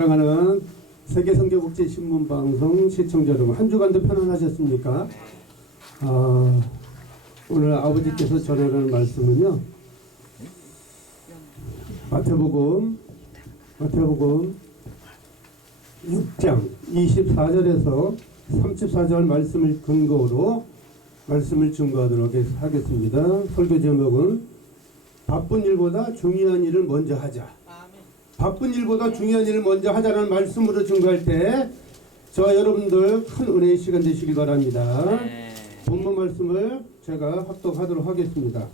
사랑하는 세계선교국제신문방송 시청자 여러분, 한 주간도 편안하셨습니까? 오늘 아버지께서 전하는 말씀은요, 마태복음 6장 24절에서 34절 말씀을 근거로 말씀을 증거하도록 하겠습니다. 설교 제목은 바쁜 일보다 중요한 일을 먼저 하자. 바쁜 일보다 중요한 일을 먼저 하자는 말씀으로 증거할 때 저와 여러분들 큰 은혜의 시간 되시기 바랍니다. 본문 말씀을 제가 합독하도록 하겠습니다.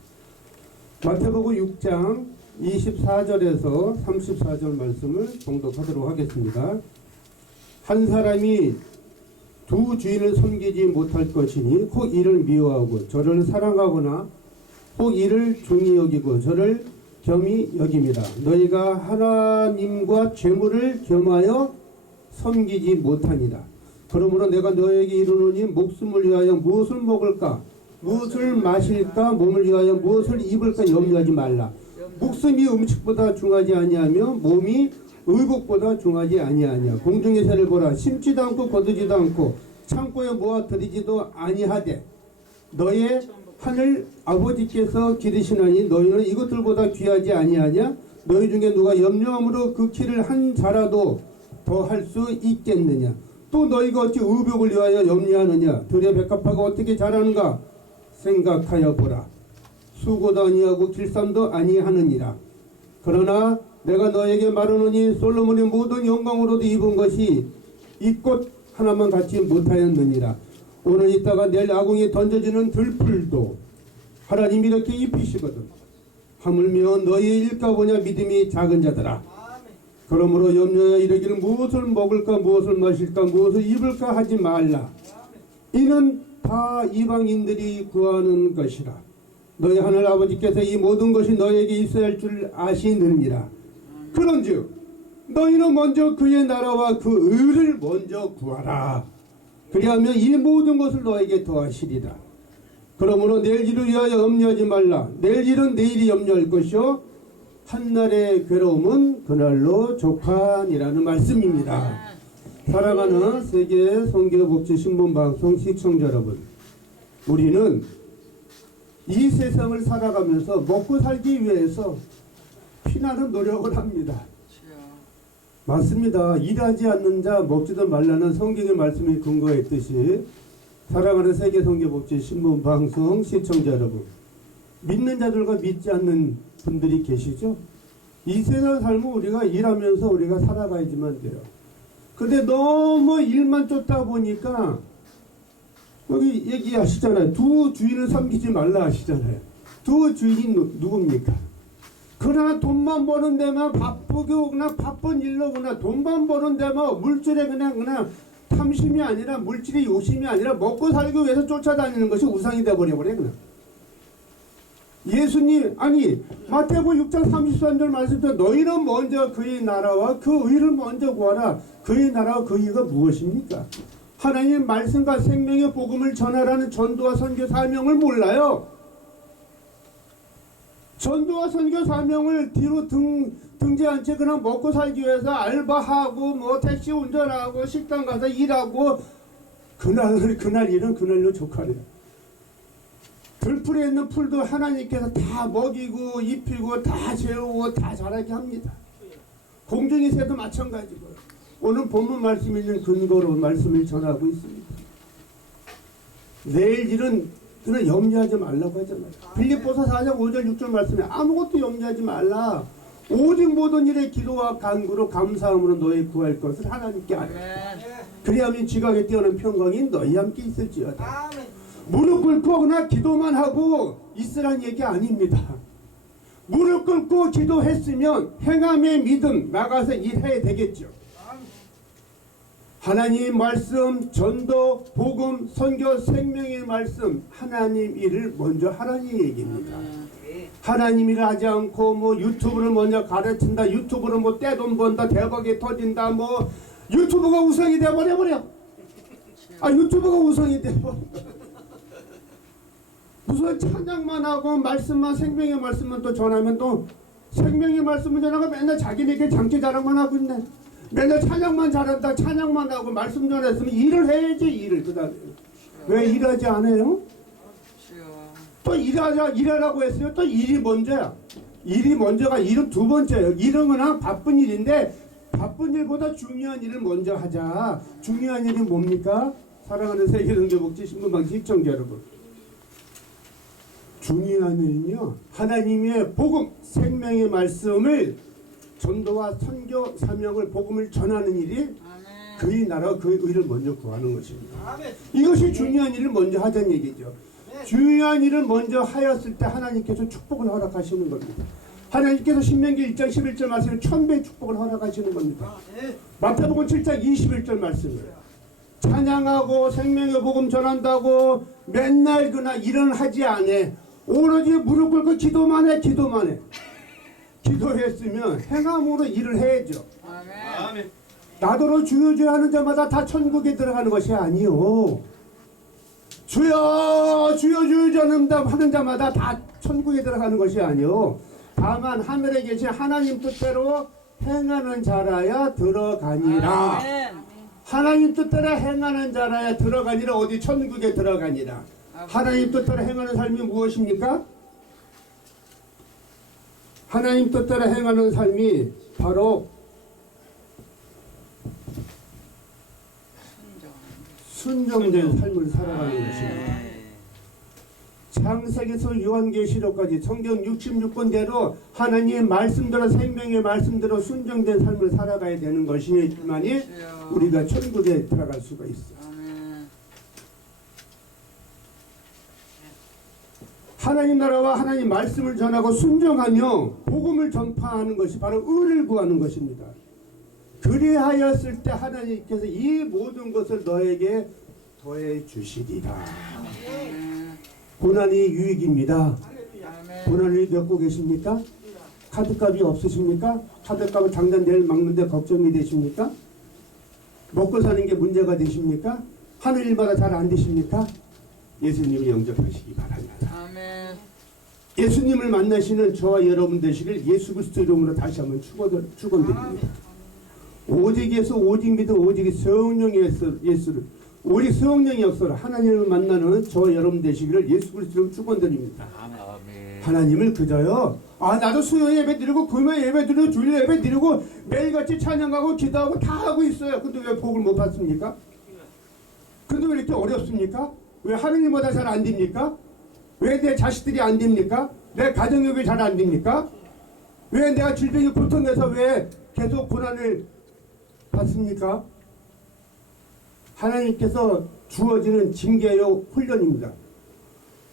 마태복음 6장 24절에서 34절 말씀을 봉독하도록 하겠습니다. 한 사람이 두 주인을 섬기지 못할 것이니 혹 이를 미워하고 저를 사랑하거나 혹 이를 중히 여기고 저를 겸히 여깁니다. 너희가 하나님과 재물을 겸하여 섬기지 못하니라. 그러므로 내가 너에게 이르노니 목숨을 위하여 무엇을 먹을까, 무엇을 마실까, 몸을 위하여 무엇을 입을까 염려하지 말라. 목숨이 음식보다 중하지 아니하며 몸이 의복보다 중하지 아니하냐. 공중의 새를 보라. 심지도 않고 거두지도 않고 창고에 모아 들이지도 아니하되 너의 하늘 아버지께서 기르시나니 너희는 이것들보다 귀하지 아니하냐. 너희 중에 누가 염려함으로 그 키를 한 자라도 더 할 수 있겠느냐. 또 너희가 어찌 의복을 위하여 염려하느냐. 들의 백합화가 어떻게 자라는가 생각하여 보라. 수고도 아니하고 길쌈도 아니하느니라. 그러나 내가 너에게 말하노니 솔로몬이 모든 영광으로도 입은 것이 이 꽃 하나만 갖지 못하였느니라. 오늘 있다가 내일 아궁이 던져지는 들풀도 하나님이 이렇게 입히시거든. 하물며 너희의 일까보냐 믿음이 작은 자들아. 그러므로 염려하여 이르기를 무엇을 먹을까, 무엇을 마실까, 무엇을 입을까 하지 말라. 이는 다 이방인들이 구하는 것이라. 너희 하늘 아버지께서 이 모든 것이 너에게 있어야 할 줄 아시느니라. 그런즉 너희는 먼저 그의 나라와 그 의를 먼저 구하라. 그리하면 이 모든 것을 너에게 더하시리라. 그러므로 내일 일을 위하여 염려하지 말라. 내일 일은 내일이 염려할 것이요 한날의 괴로움은 그날로 족하니라는 말씀입니다. 사랑하는 세계 선교복지신문방송 시청자 여러분, 우리는 이 세상을 살아가면서 먹고 살기 위해서 피나는 노력을 합니다. 맞습니다. 일하지 않는 자 먹지도 말라는 성경의 말씀이 근거했듯이 사랑하는 세계선교복지신문방송 시청자 여러분, 믿는 자들과 믿지 않는 분들이 계시죠? 이 세상 삶은 우리가 일하면서 우리가 살아가야지만 돼요. 근데 너무 일만 쫓다 보니까 여기 얘기하시잖아요. 두 주인을 섬기지 말라 하시잖아요. 두 주인이 누굽니까? 그러나 돈만 버는 데만 바쁘고 그냥 바쁜 일로 그냥 돈만 버는 데만 물질에 그냥 탐심이 아니라 물질의 욕심이 아니라 먹고 살기 위해서 쫓아다니는 것이 우상이 되어버려 그냥. 예수님 아니 마태복음 6장 33절 말씀대로 너희는 먼저 그의 나라와 그 의를 먼저 구하라. 그의 나라와 그 의가 무엇입니까? 하나님의 말씀과 생명의 복음을 전하라는 전도와 선교 사명을 몰라요. 전도와 선교 사명을 뒤로 등재한 채 그냥 먹고 살기 위해서 알바하고 뭐 택시 운전하고 식당 가서 일하고 그날 일은 그날로 족하래요. 들풀에 있는 풀도 하나님께서 다 먹이고 입히고 다 재우고 다 자라게 합니다. 공중의 새도 마찬가지고요. 오늘 본문 말씀이 있는 근거로 말씀을 전하고 있습니다. 내일 일은 그는 염려하지 말라고 하잖아요. 빌립보서 4장 5절 6절 말씀에 아무것도 염려하지 말라. 오직 모든 일에 기도와 간구로 감사함으로 너희 구할 것을 하나님께 아뢰라. 그리하면 지각에 뛰어난 평강이 너희 함께 있을지어다. 무릎 꿇고 그냥 기도만 하고 있으란 얘기 아닙니다. 무릎 꿇고 기도했으면 행함의 믿음 나가서 일해야 되겠죠. 하나님 말씀, 전도, 복음, 선교, 생명의 말씀, 하나님 일을 먼저 하라는 얘기입니다. 하나님 일을 하지 않고 뭐 유튜브를 먼저 가르친다, 유튜브로 뭐 떼돈 번다, 대박이 터진다, 뭐 유튜브가 우상이 돼버려. 유튜브가 우상이 돼버려. 무슨 찬양만 하고 말씀만 생명의 말씀만 또 전하면 또 생명의 말씀을 전하고 맨날 자기네끼리 장기 자랑만 하고 있네. 맨날 찬양만 잘한다, 찬양만 하고 말씀 전했으면 일을 해야지, 일을. 그다음에 왜 일하지 않아요? 또 일하라고 했어요. 또 일이 먼저야. 일이 먼저가 일은 두 번째예요. 일은 그냥 바쁜 일인데 바쁜 일보다 중요한 일을 먼저 하자. 중요한 일이 뭡니까? 사랑하는 세계성교복지 신분방지 시청자 여러분, 중요한 일은요, 하나님의 복음, 생명의 말씀을 전도와 선교 사명을, 복음을 전하는 일이 그의 나라, 그의 의를 먼저 구하는 것입니다. 이것이 중요한 일을 먼저 하자는 얘기죠. 중요한 일을 먼저 하였을 때 하나님께서 축복을 허락하시는 겁니다. 하나님께서 신명기 1장 11절 말씀에 1000배의 축복을 허락하시는 겁니다. 마태복음 7장 21절 말씀이에요. 찬양하고 생명의 복음 전한다고 맨날 그나 일은 하지 않아. 오로지 무릎 꿇고 기도만 해. 기도했으면 행함으로 일을 해야죠. 아멘. 나더러 주여 주여 하는 자마다 다 천국에 들어가는 것이 아니요. 주여 주여 주여 하는 자마다 다 천국에 들어가는 것이 아니요. 다만 하늘에 계신 하나님 뜻대로 행하는 자라야 들어가니라. 하나님 뜻대로 행하는 자라야 들어가니라. 어디 천국에 들어가니라. 하나님 뜻대로 행하는 삶이 무엇입니까? 하나님 뜻대로 행하는 삶이 바로 순종된 삶을 살아가는 것입니다. 창세기에서 요한계시록까지 성경 66권대로 하나님의 말씀대로, 생명의 말씀대로 순종된 삶을 살아가야 되는 것이만이 우리가 천국에 들어갈 수가 있어요. 하나님 나라와 하나님 말씀을 전하고 순종하며 복음을 전파하는 것이 바로 의를 구하는 것입니다. 그리하였을 때 하나님께서 이 모든 것을 너에게 더해 주시리라. 고난이 유익입니다. 고난을 겪고 계십니까? 카드값이 없으십니까? 카드값을 당장 내일 막는데 걱정이 되십니까? 먹고 사는 게 문제가 되십니까? 하는 일마다 잘 안 되십니까? 예수님을 영접하시기 바랍니다. 아멘. 예수님을 만나시는 저와 여러분 되시길 예수 그리스도 이름으로 다시 한번 축원드립니다. 오직 예수, 오직 믿음, 오직 성령의 예수를, 오직 성령의 역사로 하나님을 만나는 저와 여러분 되시기를 예수 그리스도 이름으로 축원드립니다. 아멘. 하나님을 그저요, 나도 수요 예배 드리고 금요 예배 드리고 주일 예배 드리고 매일같이 찬양하고 기도하고 다 하고 있어요. 근데 왜 복을 못 받습니까? 근데 왜 이렇게 어렵습니까? 왜 하느님보다 잘 안 됩니까? 왜 내 자식들이 안 됩니까? 내 가정이 왜 잘 안 됩니까? 왜 내가 질병이 고통돼서 왜 계속 고난을 받습니까? 하나님께서 주어지는 징계요 훈련입니다.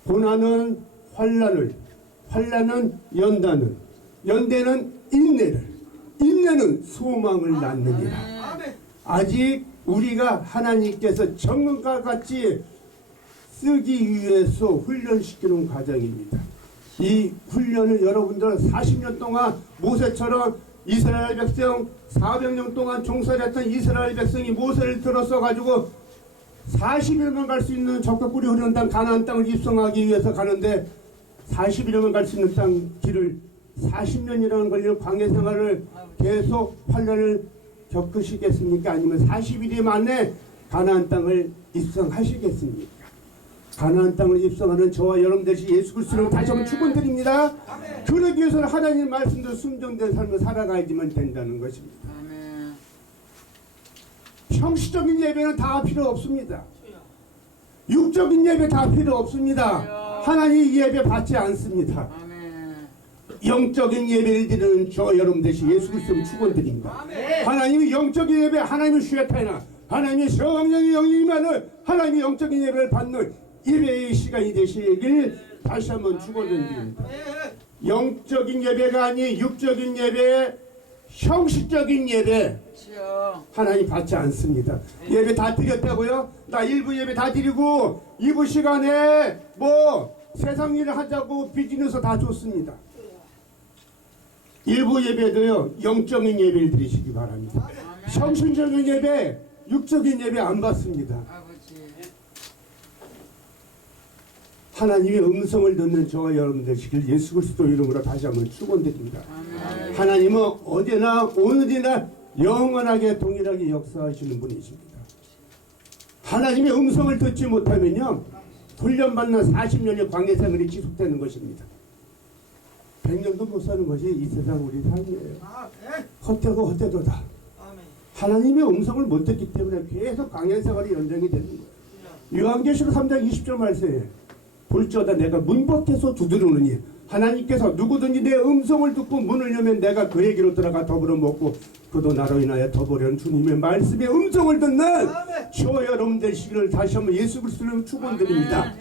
고난은 환난은 연대는 인내는 소망을 낳느니라. 아직 우리가 하나님께서 정금과 같이 쓰기 위해서 훈련시키는 과정입니다. 이 훈련을 여러분들은 40년 동안 모세처럼 이스라엘 백성 400년 동안 종살이했던 이스라엘 백성이 모세를 들어서 가지고 40일만 갈 수 있는 적과 꿀이 흐르는 땅 가나안 땅을 입성하기 위해서 가는데 40일만 갈 수 있는 땅 길을 40년이라는 걸리는 광야 생활을 계속 환란을 겪으시겠습니까? 아니면 40일 만에 가나안 땅을 입성하시겠습니까? 가나안 땅을 입성하는 저와 여러분 되시 예수 그리스도를 다시 한번 축원드립니다. 그러기 위해서는 하나님 말씀대로 순종된 삶을 살아가야지만 된다는 것입니다. 아멘. 형식적인 예배는 다 필요 없습니다. 육적인 예배 다 필요 없습니다. 하나님 예배 받지 않습니다. 아멘. 영적인 예배를 드리는 저 여러분 되시 예수 그리스도를 축원드립니다. 하나님이 영적인 예배, 하나님의 슈에타이나 하나님의 성령의 영이 임하는 하나님의 영적인 예배를 받는 예배의 시간이 되시길 다시 한번 축원드립니다. 영적인 예배가 아닌 육적인 예배, 형식적인 예배 하나님 받지 않습니다. 예배 다 드렸다고요? 나 일부 예배 다 드리고 2부 시간에 뭐 세상 일을 하자고 비즈니스 다 좋습니다. 일부 예배도요 영적인 예배를 드리시기 바랍니다. 형식적인 예배, 육적인 예배 안 받습니다. 하나님의 음성을 듣는 저와 여러분 되시길 예수 그리스도 이름으로 다시 한번 축원드립니다. 하나님은 어제나 오늘이나 영원하게 동일하게 역사하시는 분이십니다. 하나님의 음성을 듣지 못하면요, 훈련받는 40년의 광야 생활이 지속되는 것입니다. 100년도 못 사는 것이 이 세상 우리 삶이에요. 헛되고 헛되도다. 하나님의 음성을 못 듣기 때문에 계속 광야 생활이 연장이 되는 거예요. 요한계시록 3장 20절 말씀에 볼지어다 내가 문 밖에서 두드리느니 하나님께서 누구든지 내 음성을 듣고 문을 열면 내가 그에게로 들어가 더불어 먹고 그도 나로 인하여 더불어는 주님의 말씀의 음성을 듣는 저와 여러분 되시기를 다시 한번 예수 그리스도로 축원드립니다.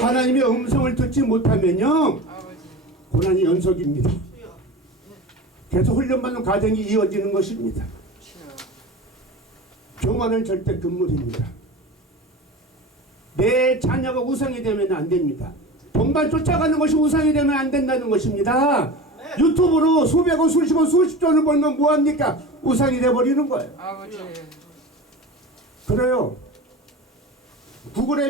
하나님의 음성을 듣지 못하면요, 고난이 연속입니다. 계속 훈련받는 과정이 이어지는 것입니다. 교만은 절대 금물입니다. 내 자녀가 우상이 되면 안 됩니다. 돈만 쫓아가는 것이 우상이 되면 안 된다는 것입니다. 유튜브로 수백원, 수십원, 수십조를 벌면 뭐합니까? 우상이 돼버리는 거예요. 그래요.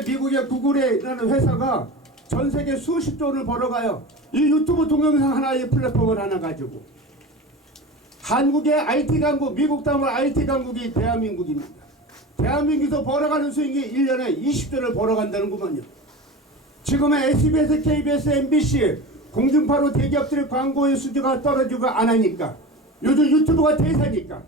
미국의 구글이라는 회사가 전 세계 수십조를 벌어가요. 이 유튜브 동영상 하나의 플랫폼을 하나 가지고. 한국의 IT 강국, 미국 다음은 IT 강국이 대한민국입니다. 대한민국에서 벌어가는 수익이 1년에 20조를 벌어간다는구만요. 지금의 SBS, KBS, MBC 공중파로 대기업들의 광고의 수주가 떨어지고 안 하니까 요즘 유튜브가 대세니까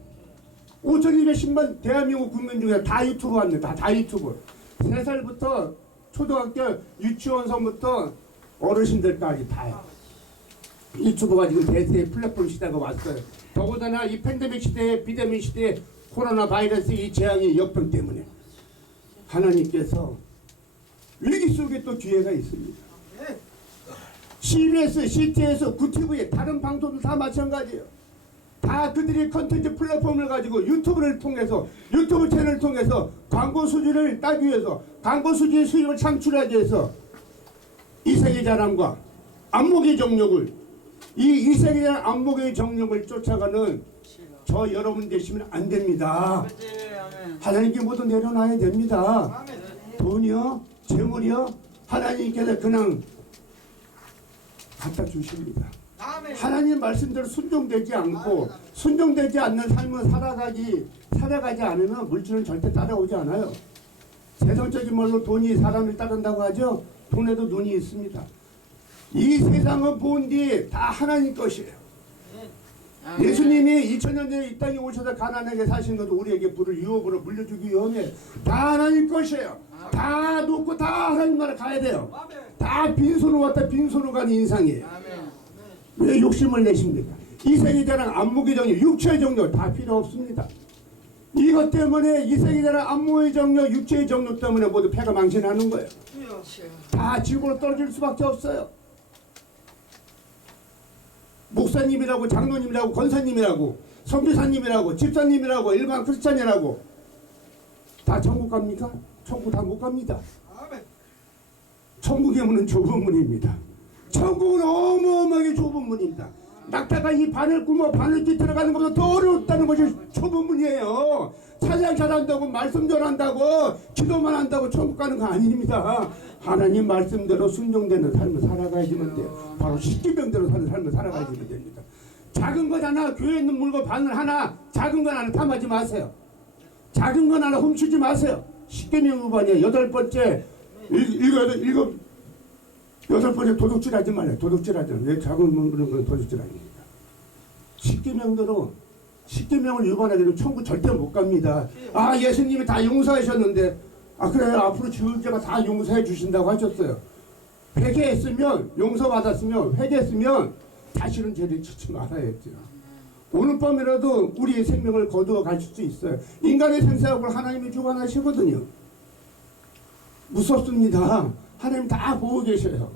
5,210만 대한민국 국민 중에 다 유튜브 합니다. 다 유튜브. 3살부터 초등학교 유치원서부터 어르신들까지 다요. 유튜브가 지금 대세의 플랫폼 시대가 왔어요. 더군다나 이 팬데믹 시대에, 비대면 시대에 코로나 바이러스 이 재앙의 역병 때문에 하나님께서 위기 속에 또 기회가 있습니다. CBS, CTS, 구티브에 다른 방송도 다 마찬가지예요. 다 그들이 컨텐츠 플랫폼을 가지고 유튜브를 통해서, 유튜브 채널을 통해서 광고 수주를 따기 위해서, 광고 수주의 수익을 창출하기 위해서 이세계 자랑과 안목의 정력을, 이 이세계 자랑 안목의 정력을 쫓아가는 저 여러분 되시면 안 됩니다. 하나님께 모두 내려놔야 됩니다. 돈이요, 재물이요, 하나님께서 그냥 갖다 주십니다. 하나님 말씀대로 순종되지 않고 순종되지 않는 삶을 살아가지 않으면 물질은 절대 따라오지 않아요. 세상적인 말로 돈이 사람을 따른다고 하죠. 돈에도 눈이 있습니다. 이 세상은 본 뒤 다 하나님 것이에요. 예수님이 2000년 전에 이 땅에 오셔서 가난하게 사신 것도 우리에게 불을 유혹으로 물려주기 위함에 다 하나님 것이에요. 다 놓고 다 하나님 나라 가야 돼요. 다 빈손으로 왔다 빈손으로 가는 인상이에요. 왜 욕심을 내십니까? 이세계 자랑, 안목의 정력, 육체의 정력 다 필요 없습니다. 이것 때문에 이세계 자랑, 안목의 정력, 육체의 정력 때문에 모두 패가 망신하는 거예요. 다 지구로 떨어질 수밖에 없어요. 목사님이라고, 장로님이라고, 권사님이라고, 선교사님이라고, 집사님이라고, 일반 크리스찬이라고 다 천국 갑니까? 천국 다 못 갑니다. 천국의 문은 좁은 문입니다. 천국은 어마어마하게 좁은 문입니다. 낙타가 이 바늘 구멍 바늘 뒤 들어가는 것보다 더 어렵다는 것이 좁은 문이에요. 찬양 잘한다고, 말씀 잘한다고, 기도만 한다고 천국 가는 거 아닙니다. 하나님 말씀대로 순종되는 삶을 살아가야지만 돼요. 바로 십계명대로 사는 삶을 살아가야지만 됩니다. 작은 것 하나, 교회에 있는 물건 바늘 하나, 작은 것 하나 탐하지 마세요. 작은 것 하나 훔치지 마세요. 십계명 위반이에요. 여덟 번째 도둑질 하지 말아요. 도둑질 하지 말아요. 왜 작은 건 도둑질 아닙니다. 십계명대로, 십계명을 위반하게 되면 천국 절대 못 갑니다. 아, 예수님이 다 용서하셨는데, 아, 그래요. 앞으로 지을 죄가 다 용서해 주신다고 하셨어요. 회개했으면, 용서받았으면, 회개했으면 다시는 죄를 짓지 말아야죠. 오늘 밤이라도 우리의 생명을 거두어 가실 수 있어요. 인간의 생사학을 하나님이 주관하시거든요. 무섭습니다. 하나님 다 보고 계셔요.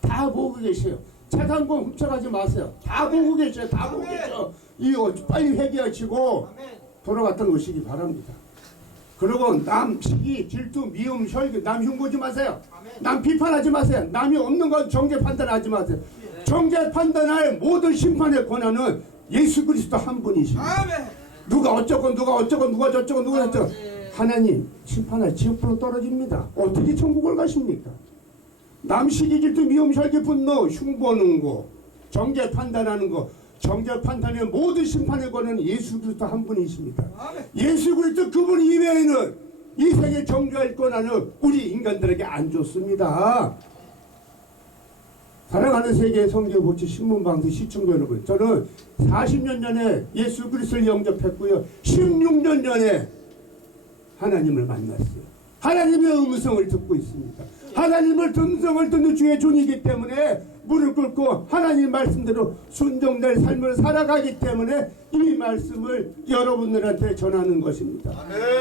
다 보고 계셔요. 착한 거 훔쳐가지 마세요. 다 보고 계셔요. 다 보고 계셔. 이거 빨리 회개하시고 돌아갔다 오시기 바랍니다. 그리고 남 시기, 질투, 미움, 혈기, 남 흉보지 마세요. 남 비판하지 마세요. 남이 없는 건 정죄 판단하지 마세요. 정죄 판단할 모든 심판의 권한은 예수 그리스도 한 분이십니다. 누가 어쩌건 누가 어쩌건 누가 저쩌건 누가 저쩌건 하나님 심판할 지옥불로 떨어집니다. 어떻게 천국을 가십니까? 남 시기, 질투, 미움, 혈기, 분노, 흉보는 거, 정죄 판단하는 거, 정죄 판단의 모든 심판의 권은 예수 그리스도 한 분이십니다. 예수 그리스도 그분 이외에는 이 세계 정죄할 권한은 우리 인간들에게 안 줬습니다. 사랑하는 세계 성교 보치 신문방송 시청자 여러분, 저는 40년 전에 예수 그리스도를 영접했고요. 16년 전에 하나님을 만났어요. 하나님의 음성을 듣고 있습니다. 하나님을 음성을 듣는 주의 종이기 때문에 무릎 꿇고 하나님 말씀대로 순종될 삶을 살아가기 때문에 이 말씀을 여러분들한테 전하는 것입니다.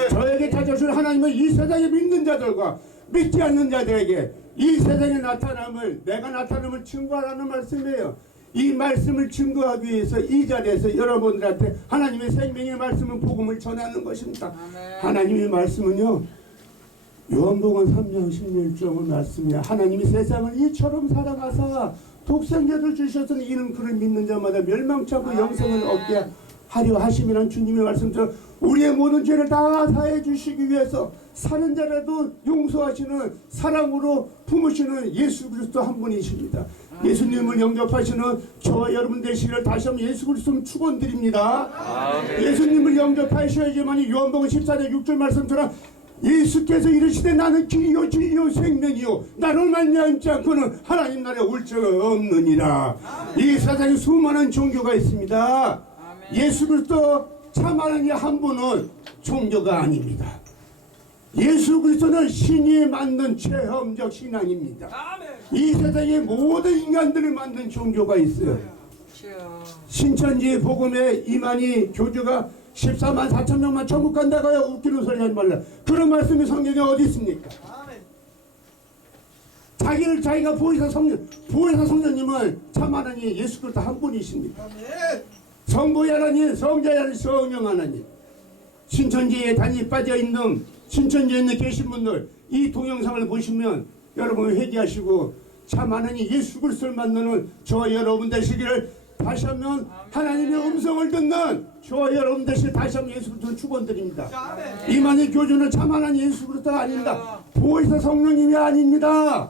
저에게 찾아오신 하나님은 이 세상에 믿는 자들과 믿지 않는 자들에게 이 세상에 나타남을, 내가 나타남을 증거하라는 말씀이에요. 이 말씀을 증거하기 위해서 이 자리에서 여러분들한테 하나님의 생명의 말씀은 복음을 전하는 것입니다. 하나님의 말씀은요, 요한복음 3장 16절의 말씀이야. 하나님이 세상을 이처럼 사랑하사 독생자를 주셨으니 이는 그를 믿는 자마다 멸망치 않고 영생을 얻게 하려 하심이란 주님의 말씀처럼 우리의 모든 죄를 다 사해 주시기 위해서 사는 자라도 용서하시는 사랑으로 품으시는 예수 그리스도 한 분이십니다. 예수님을 영접하시는 저와 여러분 되시기를 다시 한번 예수 그리스도를 축원드립니다. 예수님을 영접하셔야지만 요한복음 14장 6절 말씀처럼 예수께서 이르시되 나는 길이요 진리요 생명이요 나를 말미암지 않고는 하나님 나라에 올 자가 없느니라. 이 세상에 수많은 종교가 있습니다. 예수 그리스도 참 하나님 한 분은 종교가 아닙니다. 예수 그리스도는 신이 만든 체험적 신앙입니다. 이 세상에 모든 인간들을 만든 종교가 있어요. 신천지 복음에 이만희 교주가 14만 4천 명만 천국 간다고요. 웃기는 소리 하지 말라. 그런 말씀이 성경에 어디 있습니까? 자기가 보혜사 성령님은 참 하나님 예수 그리스도 한 분이십니다. 성부의 하나님, 성자의 하나님, 성령 하나님. 신천지에 단이 빠져 있는 신천지에 있는 계신 분들 이 동영상을 보시면 여러분 회개하시고 참 하나님 예수 그리스도를 만나는 저와 여러분 되시기를 다시 한번 하나님의 음성을 듣는 저와 여러분 되시기를 다시 한번 예수 그리스도를 축원드립니다. 이만희 교주는 참 하나님 예수 그리스도가 아닙니다. 보혜사 성령님이 아닙니다.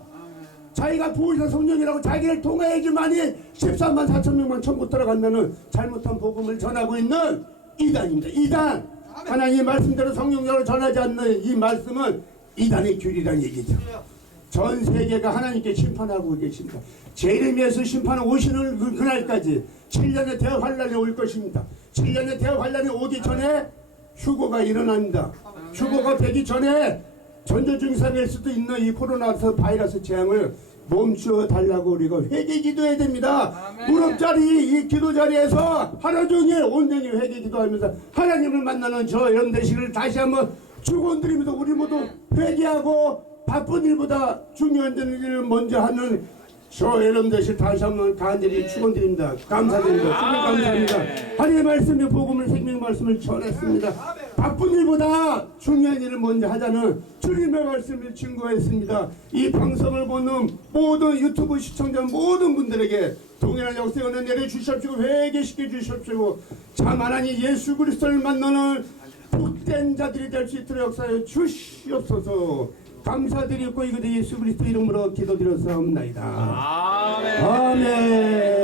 자기가 보혜사 성령이라고 자기를 통해야지만이 14만 4천 명만 천국 들어간다는 잘못한 복음을 전하고 있는 이단입니다. 이단. 하나님의 말씀대로 성령으로 전하지 않는 이 말씀은 이단의 귤이라는 얘기죠. 전 세계가 하나님께 심판하고 계십니다. 제레미야서 심판은 오시는 그날까지 7년의 대환란이 올 것입니다. 7년의 대환란이 오기 전에 휴거가 일어납니다. 휴거가 되기 전에 전조증상일 수도 있는 이 코로나 바이러스 재앙을 멈춰 달라고 우리가 회개 기도해야 됩니다. 무릎 자리 이 기도 자리에서 하루 종일 온전히 회개 기도하면서 하나님을 만나는 저 여러분 되시기를 다시 한번 축원드립니다. 우리 모두 회개하고 바쁜 일보다 중요한 일을 먼저 하는 저 여러분 되시기를 다시 한번 간절히 축원드립니다. 감사드립니다. 정말 감사합니다. 하나님의 말씀의 복음을 생명 말씀을 전했습니다. 바쁜 일보다 중요한 일을 먼저 하자는 주님의 말씀을 증거했습니다. 이 방송을 보는 모든 유튜브 시청자 모든 분들에게 동일한 역사의 은혜 내려주십시오. 회개시켜 주십시오. 참 하나님 예수 그리스도를 만나는 복된 자들이 될 수 있도록 역사해 주시옵소서. 감사드리고 이것도 예수 그리스도 이름으로 기도드려서옵나이다. 아멘. 아멘.